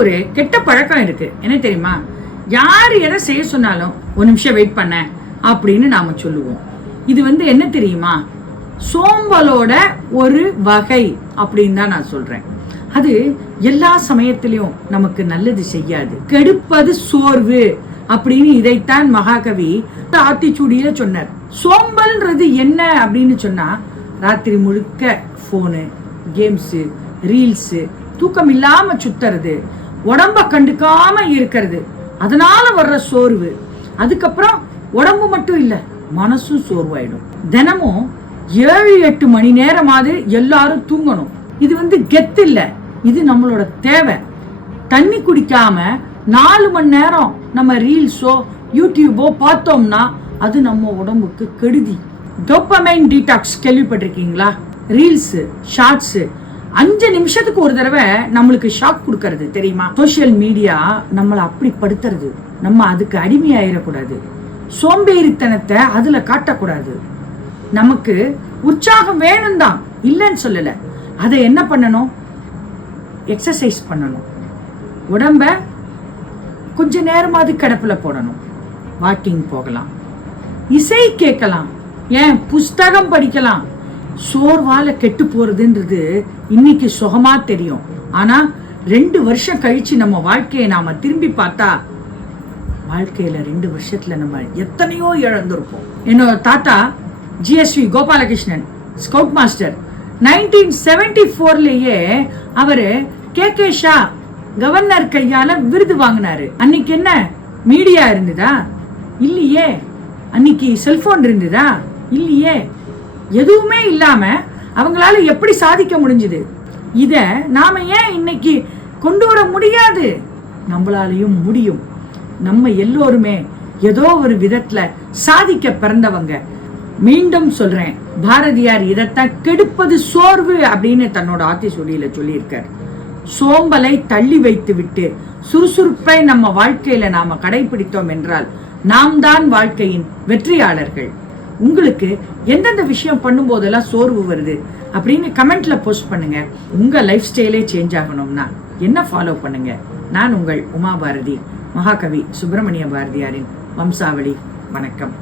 ஒரு கெட்ட பழக்கம் இருக்கு, என்ன தெரியுமா? யாரு எதை செய்ய சொன்னாலும் ஒரு நிமிஷம் வெயிட் பண்ண அப்படின்னு நாம சொல்லுவோம். இது என்ன தெரியுமா? சோம்பலோட ஒரு வகை அப்படின்னு தான் நான் சொல்றேன். அது எல்லா சமயத்திலையும் நமக்கு நல்லது செய்யாது. கெடுப்பது சோர்வு அப்படின்னு இதைத்தான் மகாகவி ஆத்திச்சூடியில சொன்னார். சோம்பல்ன்றது என்ன அப்படின்னு சொன்னா, ராத்திரி முழுக்க போனு, கேம்ஸ், ரீல்ஸ், தூக்கம் இல்லாம சுத்துறது, உடம்ப கண்டுக்காம இருக்கிறது, அதனால வர்ற சோர்வு. அதுக்கப்புறம் உடம்பு மட்டும் இல்ல, மனசும் சோர்வாயிடும். தினமும் 7-8 மணி நேரமாவது எல்லாரும் தூங்கணும். இது கெத்து இல்ல, இது நம்மளோட தேவை. தண்ணி குடிக்காம 4 மணி நேரம் நம்ம ரீல்ஸோ யூடியூபோ பார்த்தோம்னா அது நம்ம உடம்புக்கு கெடுதி. டோபமைன் டீடாக்ஸ் கேள்விப்பட்டிருக்கீங்களா? ரீல்ஸ், ஷார்ட்ஸ் 5 நிமிஷத்துக்கு ஒரு தடவை நம்மளுக்கு ஷாக் கொடுக்கறது தெரியுமா? சோசியல் மீடியா நம்மளை அப்படி படுத்துறது. நம்ம அதுக்கு அடிமையாயிடக்கூடாது. சோம்பேறித்தனத்தை அதுல காட்டக்கூடாது. நமக்கு உற்சாகம் வேணும் தான், இல்லைன்னு சொல்லல. அதை என்ன பண்ணணும்? எக்ஸசைஸ் பண்ணணும். உடம்ப கொஞ்ச நேரமாவது கிடப்புல போடணும். வாக்கிங் போகலாம், இசை கேட்கலாம், ஏன் புஸ்தகம் படிக்கலாம். சோர்வால கெட்டு போறதுன்றது இன்னைக்கு சுகமா தெரியும். ஆனா 2 வருஷம் கழிச்சு நம்ம வாழ்க்கையை நாம திரும்பி பார்த்தா, வாழ்க்கையில 2 வருஷத்துல நம்ம எத்தனையோ இழந்திருப்போம். என்னோட தாத்தா GSV கோபாலகிருஷ்ணன், ஸ்கவுட் மாஸ்டர், 1974லயே அவரு KK ஷா கவர்னர் கையால விருது வாங்கினாரு. அன்னைக்கு என்ன மீடியா இருந்ததா? இல்லையே. அன்னைக்கு செல்போன் இருந்ததா? இல்லையே. எதுவுமே இல்லாம அவங்களால எப்படி சாதிக்க முடிஞ்சது? இத நாம ஏன் இன்னைக்கு கொண்டு வர முடியாது? நம்மளாலையும் முடியும். நம்ம எல்லோருமே ஏதோ ஒரு விதத்துல சாதிக்க பிறந்தவங்க. மீண்டும் சொல்றேன், பாரதியார் இதைத்தான் கெடுப்பது சோர்வு அப்படின்னு தன்னோட ஆத்திச்சூடியில சொல்லியிருக்கார். சோம்பலை தள்ளி வைத்து விட்டு சுறுசுறுப்பை நம்ம வாழ்க்கையில நாம கடைபிடித்தோம் என்றால் நாம் தான் வாழ்க்கையின் வெற்றியாளர்கள். உங்களுக்கு எந்தெந்த விஷயம் பண்ணும் போதெல்லாம் சோர்வு வருது அப்படின்னு கமெண்ட்ல போஸ்ட் பண்ணுங்க. உங்க லைஃப் ஸ்டைலே சேஞ்ச் ஆகணும்னா என்ன ஃபாலோ பண்ணுங்க. நான் உங்கள் உமா பாரதி, மகாகவி சுப்பிரமணிய பாரதியாரின் வம்சாவளி. வணக்கம்.